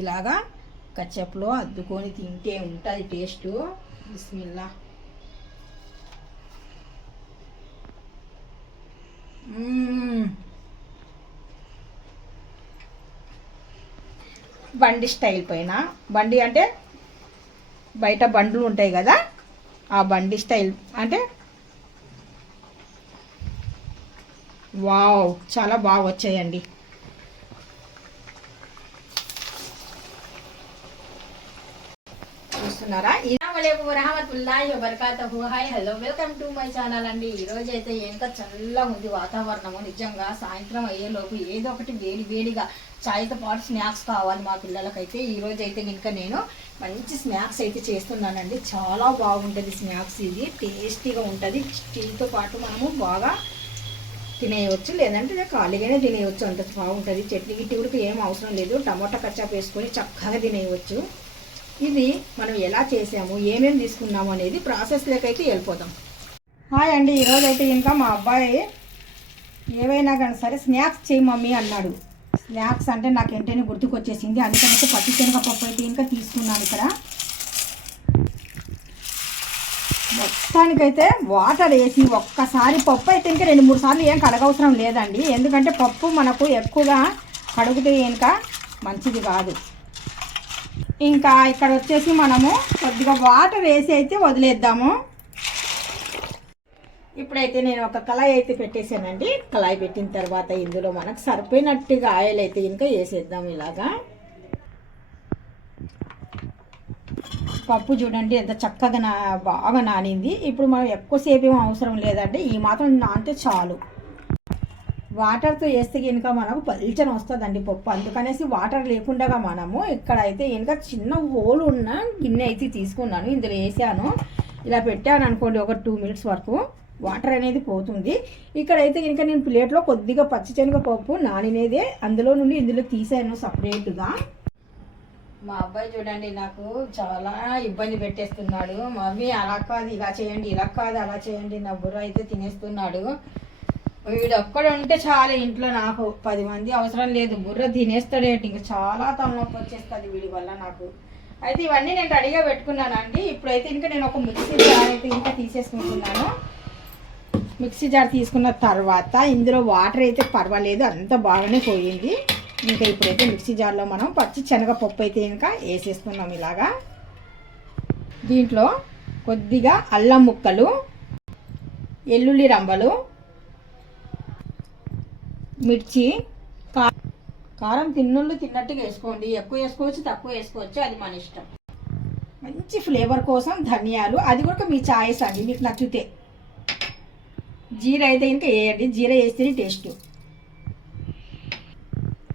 ఇలాగా కచ్చప్లో అద్దుకొని తింటే ఉంటుంది టేస్ట్. బిస్మిల్లా. బండి స్టైల్ పైన. బండి అంటే బయట బండ్లు ఉంటాయి కదా ఆ బండి స్టైల్ అంటే వావ్ చాలా బాగా వచ్చాయండి. చూస్తున్నారా? అస్సలాముఅలైకుం వరహమతుల్లాహి వబర్కాతహు. Hi hello welcome to my channel అండి. ఈ అయితే ఎంత చల్లగా ఉంది వాతావరణము. నిజంగా సాయంత్రం అయ్యేలోపు ఏదో ఒకటి వేడి వేడిగా చాయ్తో పాటు స్నాక్స్ కావాలి మా పిల్లలకైతే. ఈరోజు అయితే ఇంకా నేను మంచి స్నాక్స్ అయితే చేస్తున్నానండి. చాలా బాగుంటుంది స్నాక్స్ ఇది. టేస్టీగా ఉంటుంది. టీతో పాటు మనము బాగా తినేయవచ్చు లేదంటే ఖాళీగానే తినేయవచ్చు అంత బాగుంటుంది. చట్నీ గిట్టి కూడా ఏం అవసరం లేదు. టమోటా కచ్చాప్ వేసుకొని చక్కగా తినేయవచ్చు ఇది మనం ఎలా చేసాము ఏమేమి తీసుకున్నాము అనేది ప్రాసెస్లోకి అయితే వెళ్ళిపోతాం హాయ్ అండి ఈరోజు అయితే ఇంకా మా అబ్బాయి ఏవైనా కానీ సరే స్నాక్స్ చేయి మమ్మీ అన్నాడు. స్నాక్స్ అంటే నాకు వెంటనే గుర్తుకొచ్చేసింది. అందుకని పచ్చి శనగపప్పు అయితే ఇంకా తీసుకున్నాను ఇక్కడ. మొత్తానికైతే వాటర్ వేసి ఒక్కసారి పప్పు అయితే ఇంకా రెండు మూడు సార్లు ఏం కడగవసరం లేదండి. ఎందుకంటే పప్పు మనకు ఎక్కువగా కడుగుతే ఇంకా మంచిది కాదు. ఇంకా ఇక్కడ వచ్చేసి మనము కొద్దిగా వాటర్ వేసి అయితే వదిలేద్దాము. ఇప్పుడైతే నేను ఒక కళాయి అయితే పెట్టేశానండి. కళాయి పెట్టిన తర్వాత ఇందులో మనకు సరిపోయినట్టుగా ఆయిల్ అయితే ఇంకా వేసేద్దాం ఇలాగా. పప్పు చూడండి ఎంత చక్కగా నా బాగా నానింది. ఇప్పుడు మనం ఎక్కువసేపు ఏం అవసరం లేదండి. ఈ మాత్రం నానితే చాలు. వాటర్తో వేస్తే కనుక మనకు పల్చన వస్తుందండి పప్పు. అందుకనేసి వాటర్ లేకుండా మనము ఇక్కడ అయితే కనుక చిన్న హోల్ ఉన్న గిన్నె అయితే తీసుకున్నాను. ఇందులో వేసాను. ఇలా పెట్టాను అనుకోండి ఒక టూ మినిట్స్ వరకు వాటర్ అనేది పోతుంది. ఇక్కడైతే కనుక నేను ప్లేట్లో కొద్దిగా పచ్చిశనగ పప్పు నానినేదే అందులో నుండి ఇందులో తీసాను సపరేట్గా. మా అబ్బాయి చూడండి నాకు చాలా ఇబ్బంది పెట్టేస్తున్నాడు. మమ్మీ అలా కాదు ఇలా చేయండి ఇలా కాదు అలా చేయండి నా బుర్ర అయితే తినేస్తున్నాడు. వీడు ఉంటే చాలా ఇంట్లో నాకు పది మంది అవసరం లేదు. బుర్ర తినేస్తాడేంటి ఇంకా చాలా తలనొప్పి వచ్చేస్తుంది వీడి వల్ల నాకు. అయితే ఇవన్నీ నేను రెడీగా పెట్టుకున్నానండి. ఇప్పుడైతే ఇంకా నేను ఒక మిక్సీ జార్ అయితే ఇంకా తీసేసుకుంటున్నాను. మిక్సీ జార్ తీసుకున్న తర్వాత ఇందులో వాటర్ అయితే పర్వాలేదు అంత బాగానే పోయింది. ఇంకా ఇప్పుడైతే మిక్సీ జార్లో మనం పచ్చి శనగపప్పు అయితే ఇంకా వేసేసుకున్నాం ఇలాగా. దీంట్లో కొద్దిగా అల్లం ముక్కలు ఎల్లుల్లి రంబలు మిర్చి కారం తిన్నుళ్ళు తిన్నట్టుగా వేసుకోండి. ఎక్కువ వేసుకోవచ్చు తక్కువ వేసుకోవచ్చు. అది మన ఇష్టం. మంచి ఫ్లేవర్ కోసం ధనియాలు. అది కూడా మీ చాయిస్ అండి మీకు నచ్చితే. జీరా అయితే ఇంకా వేయండి. జీరా వేస్తేనే టేస్ట్.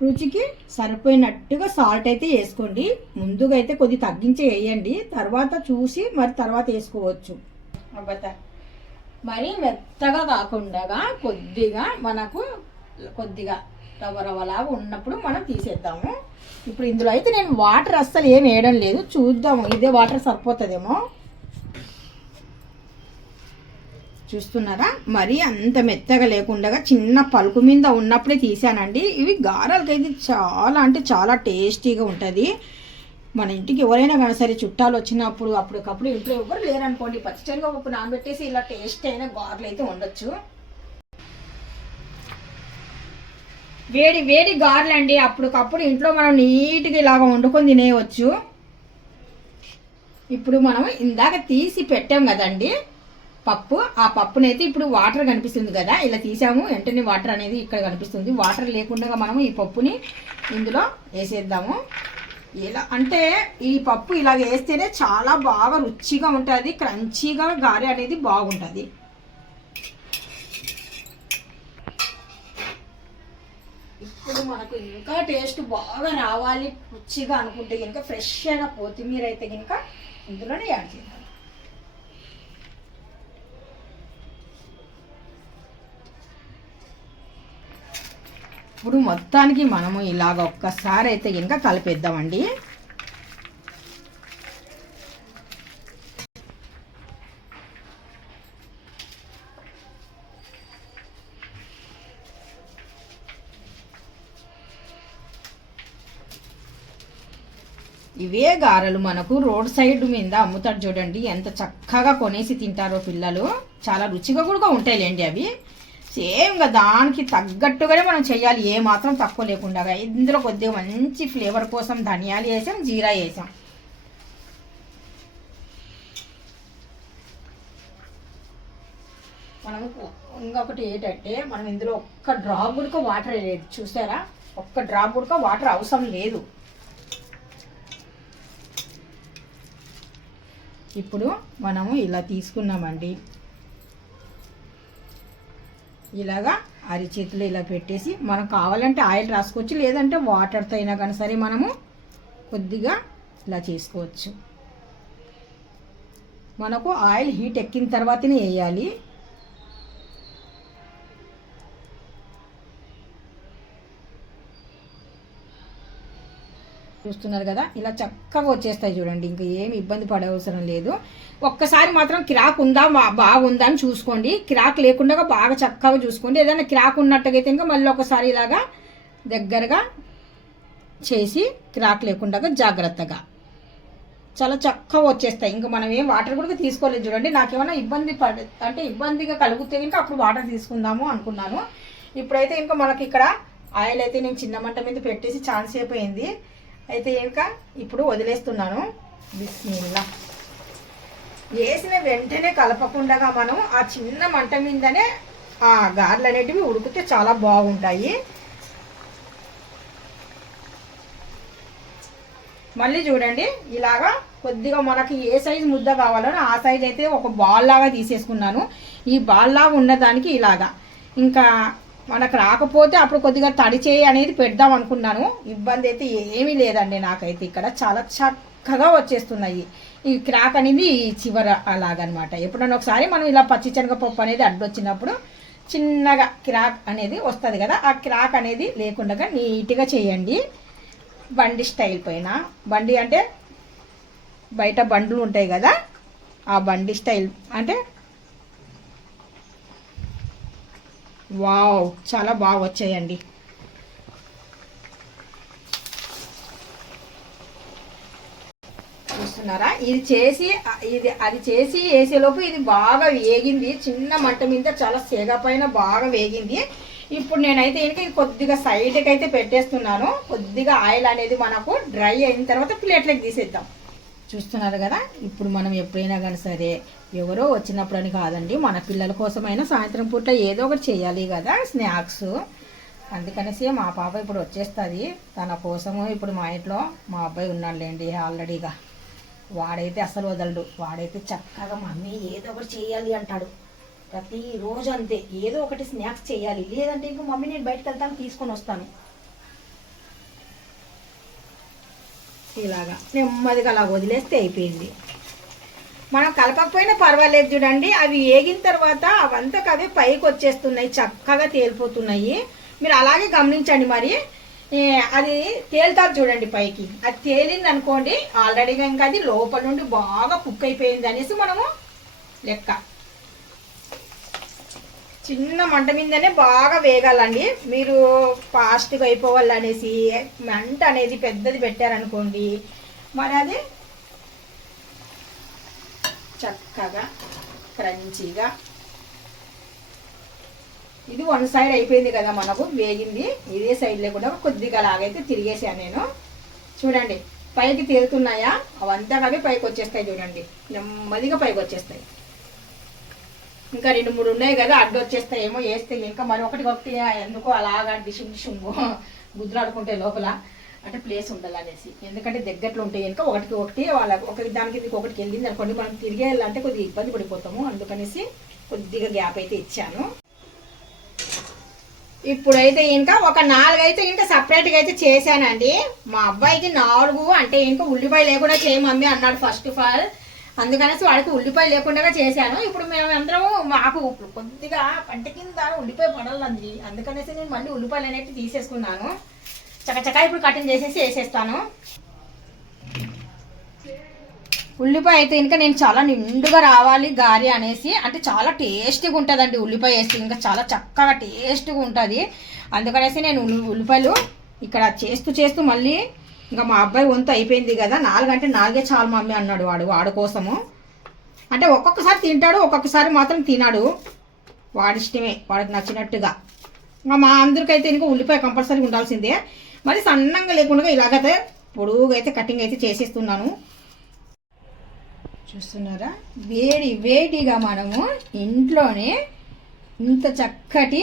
రుచికి సరిపోయినట్టుగా సాల్ట్ అయితే వేసుకోండి. ముందుగా అయితే కొద్ది తగ్గించి వేయండి. తర్వాత చూసి మరి తర్వాత వేసుకోవచ్చు. అబ్బతా మరి మెత్తగా కాకుండా కొద్దిగా మనకు కొద్దిగా రవ్వ రవ్వలాగా ఉన్నప్పుడు మనం తీసేద్దాము. ఇప్పుడు ఇందులో అయితే నేను వాటర్ అస్సలు ఏం వేయడం లేదు. చూద్దాము. ఇదే వాటర్ సరిపోతుందేమో. చూస్తున్నారా? మరీ అంత మెత్తగా లేకుండా చిన్న పలుకు మీద ఉన్నప్పుడే తీసానండి. ఇవి గారెలకైతే చాలా అంటే చాలా టేస్టీగా ఉంటుంది. మన ఇంటికి ఎవరైనా కానీ సరే చుట్టాలు వచ్చినప్పుడు అప్పటికప్పుడు ఇంట్లో ఎవరు లేరనుకోండి పచ్చిశనగ పప్పు నానబెట్టేసి ఇలా టేస్ట్ అయిన గారెలు అయితే ఉండొచ్చు వేడి వేడి గారెలు అండి అప్పటికప్పుడు ఇంట్లో మనం నీట్గా ఇలాగ వండుకొని తినేయవచ్చు ఇప్పుడు మనం ఇందాక తీసి పెట్టాం కదండి. పప్పు ఆ పప్పునైతే ఇప్పుడు వాటర్ కనిపిస్తుంది కదా. ఇలా తీసాము. వెంటనే వాటర్ అనేది ఇక్కడ కనిపిస్తుంది. వాటర్ లేకుండా మనము ఈ పప్పుని ఇందులో వేసేద్దాము. ఇలా అంటే ఈ పప్పు ఇలా వేస్తేనే చాలా బాగా రుచిగా ఉంటుంది క్రంచీగా గారె అనేది బాగుంటుంది. ఇప్పుడు మనకు ఇంకా టేస్ట్ బాగా రావాలి రుచిగా అనుకుంటే కనుక ఫ్రెష్ అయిన కొత్తిమీర అయితే కనుక ఇందులోనే యాడ్ చేద్దాం. ఇప్పుడు మొత్తానికి మనము ఇలాగ ఒక్కసారి అయితే కనుక కలిపేద్దామండి. ఇవే గారెలు మనకు రోడ్ సైడ్ మీద అమ్ముతారు చూడండి. ఎంత చక్కగా కొనేసి తింటారో పిల్లలు. చాలా రుచిగా కూడా ఉంటాయిలేండి అవి. సేమ్గా దానికి తగ్గట్టుగానే మనం చేయాలి. ఏ మాత్రం తక్కువ లేకుండా. ఇందులో కొద్దిగా మంచి ఫ్లేవర్ కోసం ధనియాలు వేసాం జీరా వేసాం. మనం ఇంకొకటి ఏంటంటే మనం ఇందులో ఒక్క డ్రాప్ కూడా వాటర్ లేదు చూసారా? ఒక్క డ్రాప్ కూడా వాటర్ అవసరం లేదు. ఇప్పుడు మనము ఇలా తీసుకున్నామండి. ఇలాగా అరిచేతులు ఇలా పెట్టేసి మనం కావాలంటే ఆయిల్ రాసుకోవచ్చు లేదంటే వాటర్తో అయినా కానీ సరే మనము కొద్దిగా ఇలా చేసుకోవచ్చు. మనకు ఆయిల్ హీట్ ఎక్కిన తర్వాతనే వేయాలి. చూస్తున్నారు కదా ఇలా చక్కగా వచ్చేస్తాయి చూడండి. ఇంకా ఏమి ఇబ్బంది పడే అవసరం లేదు. ఒక్కసారి మాత్రం కిరాక్ ఉందా బాగుందా అని చూసుకోండి. కిరాక్ లేకుండా బాగా చక్కగా చూసుకోండి. ఏదైనా కిరాక్ ఉన్నట్టుగైతే ఇంకా మళ్ళీ ఒకసారి ఇలాగా దగ్గరగా చేసి కిరాక్ లేకుండా జాగ్రత్తగా. చాలా చక్కగా వచ్చేస్తాయి. ఇంకా మనం ఏం వాటర్ కూడా తీసుకోలేదు చూడండి. నాకేమైనా ఇబ్బంది పడ అంటే ఇబ్బందిగా కలిగితే ఇంకా అప్పుడు వాటర్ తీసుకుందాము అనుకున్నాను. ఇప్పుడైతే ఇంకా మనకి ఇక్కడ ఆయిల్ అయితే నేను చిన్న మంట మీద పెట్టేసి ఛాన్స్ అయిపోయింది అయితే ఇంకా ఇప్పుడు వదిలేస్తున్నాను. బిస్మిల్లా. వేసిన వెంటనే కలపకుండా మనం ఆ చిన్న మంట మీదనే ఆ గార్లు అనేటివి ఉడికితే చాలా బాగుంటాయి. మళ్ళీ చూడండి ఇలాగా కొద్దిగా మనకి ఏ సైజు ముద్ద కావాలో ఆ సైజ్ అయితే ఒక బాల్ లాగా తీసేసుకున్నాను. ఈ బాల్ లాగా ఉన్నదానికి ఇలాగా. ఇంకా మనకు రాకపోతే అప్పుడు కొద్దిగా తడి చేయి అనేది పెడదాం అనుకున్నాను. ఇబ్బంది అయితే ఏమీ లేదండి నాకైతే ఇక్కడ. చాలా చక్కగా వచ్చేస్తున్నాయి. ఈ క్రాక్ అనేది చివర అలాగనమాట. ఎప్పుడన్నా ఒకసారి మనం ఇలా పచ్చి శనగపప్పు అనేది అడ్డొచ్చినప్పుడు చిన్నగా క్రాక్ అనేది వస్తుంది కదా ఆ క్రాక్ అనేది లేకుండా నీట్గా చేయండి. బండి స్టైల్ పైన. బండి అంటే బయట బండ్లు ఉంటాయి కదా ఆ బండి స్టైల్ అంటే వావ్ చాలా బాగా వచ్చాయండి. చూస్తున్నారా? ఇది చేసి ఇది అది చేసి వేసేలోపు ఇది బాగా వేగింది. చిన్న మంట మీద చాలా సేగ పైన బాగా వేగింది. ఇప్పుడు నేనైతే ఇంకా ఇది కొద్దిగా సైడ్కి అయితే పెట్టేస్తున్నాను. కొద్దిగా ఆయిల్ అనేది మనకు డ్రై అయిన తర్వాత ప్లేట్లోకి తీసేద్దాం. చూస్తున్నారు కదా? ఇప్పుడు మనం ఎప్పుడైనా కానీ సరే ఎవరో వచ్చినప్పుడు అని కాదండి మన పిల్లల కోసమైనా సాయంత్రం పూట ఏదో ఒకటి చేయాలి కదా స్నాక్స్. అందుకనేసి మా పాప ఇప్పుడు వచ్చేస్తుంది. తన కోసము ఇప్పుడు మా ఇంట్లో మా అబ్బాయి ఉన్నాడులేండి ఆల్రెడీగా. వాడైతే అసలు వదలడు. వాడైతే చక్కగా మమ్మీ ఏదో ఒకటి చేయాలి అంటాడు. ప్రతిరోజు అంతే. ఏదో ఒకటి స్నాక్స్ చేయాలి. లేదంటే ఇంకో మమ్మీ నేను బయటకు వెళ్తాను తీసుకొని వస్తాను. ఇలాగా. నెమ్మదిగా అలా వదిలేస్తే అయిపోయింది. మనం కలపకపోయినా పర్వాలేదు చూడండి. అవి వేగిన తర్వాత అవంతా అవి పైకి వచ్చేస్తున్నాయి. చక్కగా తేలిపోతున్నాయి. మీరు అలాగే గమనించండి మరి. అది తేలుతారు చూడండి పైకి. అది తేలింది అనుకోండి ఆల్రెడీగా ఇంకా అది లోపల నుండి బాగా కుక్ అయిపోయింది అనేసి మనము లెక్క. చిన్న మంట మీదనే బాగా వేగాలండి. మీరు ఫాస్ట్గా అయిపోవాలనేసి మంట అనేది పెద్దది పెట్టారనుకోండి. మరి అది చక్కగా క్రంచీగా. ఇది వన్ సైడ్ అయిపోయింది కదా మనకు వేగింది. ఇదే సైడ్లో కూడా కొద్దిగా లాగైతే తిరిగేసాను నేను. చూడండి పైకి తేలుతున్నాయా? అవంతా అవి పైకి వచ్చేస్తాయి చూడండి. నెమ్మదిగా పైకి వచ్చేస్తాయి. ఇంకా రెండు మూడు ఉన్నాయి కదా అడ్డు వచ్చేస్తాయి ఏమో వేస్తే ఇంకా మరి ఒకటి ఒకటి ఎందుకో అలాగా డిషుమ్ డిషుమ్ గుద్దులాడుకుంటే లోపల అంటే ప్లేస్ ఉండాలనేసి. ఎందుకంటే దగ్గరలో ఉంటాయి కనుక ఒకటికి ఒకటి వాళ్ళ ఒకటి దానికి ఒకటికి వెళ్ళింది అనుకోండి మనం తిరిగి వెళ్ళాలంటే కొద్దిగా ఇబ్బంది పడిపోతాము. అందుకనేసి కొద్దిగా గ్యాప్ అయితే ఇచ్చాను. ఇప్పుడైతే ఇంకా ఒక నాలుగైతే ఇంకా సపరేట్గా అయితే చేశానండి. మా అబ్బాయికి నాలుగు అంటే ఇంకా ఉల్లిపాయ లేకుండా చేయమమ్మీ అన్నాడు ఫస్ట్ ఆఫ్ ఆల్ అందుకనేసి వాడికి ఉల్లిపాయ లేకుండా చేశాను. ఇప్పుడు మేము అందరము మాకు కొద్దిగా పంట కింద ఉల్లిపాయ పడాలండి. అందుకనేసి నేను మళ్ళీ ఉల్లిపాయలు అనేవి తీసేసుకున్నాను. చకచకా ఇప్పుడు కటింగ్ చేసేసి వేసేస్తాను. ఉల్లిపాయ అయితే ఇంకా నేను చాలా నిండుగా రావాలి గారి అనేసి అంటే చాలా టేస్టీగా ఉంటుందండి ఉల్లిపాయ వేస్తే. ఇంకా చాలా చక్కగా టేస్ట్గా ఉంటుంది. అందుకనేసి నేను ఉల్లిపాయలు ఇక్కడ చేస్తూ చేస్తూ మళ్ళీ ఇంకా మా అబ్బాయి వంతు అయిపోయింది కదా నాలుగంటే నాలుగే చాలు మమ్మీ అన్నాడు వాడు వాడు కోసము. అంటే ఒక్కొక్కసారి తింటాడు ఒక్కొక్కసారి మాత్రం తినాడు. వాడిష్టమే వాడికి నచ్చినట్టుగా. ఇంకా మా అందరికైతే ఇంకా ఉల్లిపాయ కంపల్సరీ ఉండాల్సిందే. మరి సన్నంగా లేకుండా ఇలాగైతే పొడుగుగా అయితే కటింగ్ అయితే చేసేస్తున్నాను. చూస్తున్నారా? వేడి వేడిగా మనము ఇంట్లోనే ఇంత చక్కటి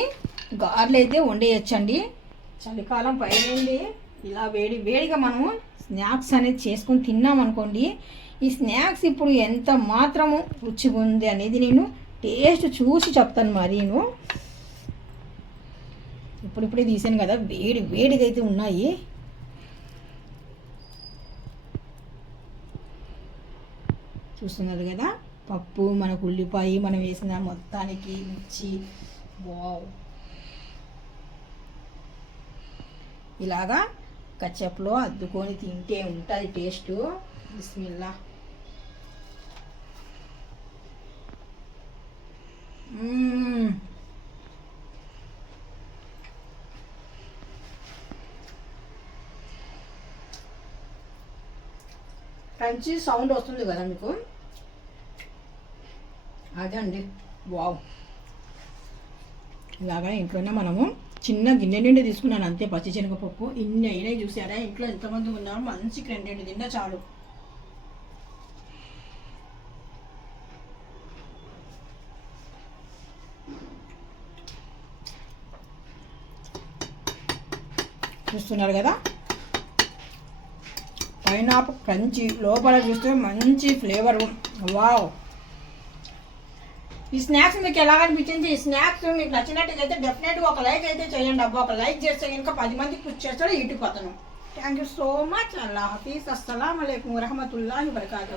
గారెలు అయితే వండేయచ్చండి. చలికాలం పైనండి ఇలా వేడి వేడిగా మనము స్నాక్స్ అనేది చేసుకొని తిన్నాం అనుకోండి ఈ స్నాక్స్ ఇప్పుడు ఎంత మాత్రము రుచిగా ఉంది అనేది నేను టేస్ట్ చూసి చెప్తాను మరీను ఇప్పుడిప్పుడే తీసాను కదా వేడి వేడిగా అయితే ఉన్నాయి. చూస్తున్నారు కదా పప్పు మనకు ఉల్లిపాయ మనం వేసిన మొత్తానికి మిర్చి. వావ్. ఇలాగా కచ్చప్లో అద్దుకొని తింటే ఉంటుంది టేస్ట్. బిస్మిల్లా. మంచి క్రంచీ సౌండ్ వస్తుంది కదా మీకు? అదే అండి వావ్. ఇలాగా ఇంట్లోనే మనము చిన్న గిన్నె నిండి తీసుకున్నాను అంతే పచ్చి శనగపప్పు. ఇన్ని అయినాయి చూసారా? ఇంట్లో ఎంతమంది ఉన్నారు? మంచికి రెండు తిన్నా చాలు. చూస్తున్నారు కదా? పైనాపు క్రంచి లోపల చూస్తే మంచి ఫ్లేవర్. వావ్! ఈ స్నాక్స్ మీకు ఎలా అనిపించింది? ఈ స్నాక్స్ మీకు నచ్చినట్టుగా అయితే డెఫినెట్గా ఒక లైక్ అయితే చేయండి అబ్బా. ఒక లైక్ చేస్తే ఇంకా పది మందికి పుష్ చేస్తాడు ఇటుకు థ్యాంక్ యూ సో మచ్ అల్లా హఫీజ్. అస్సలం అయికం వరహమతుల్లాhi వబర్కాతు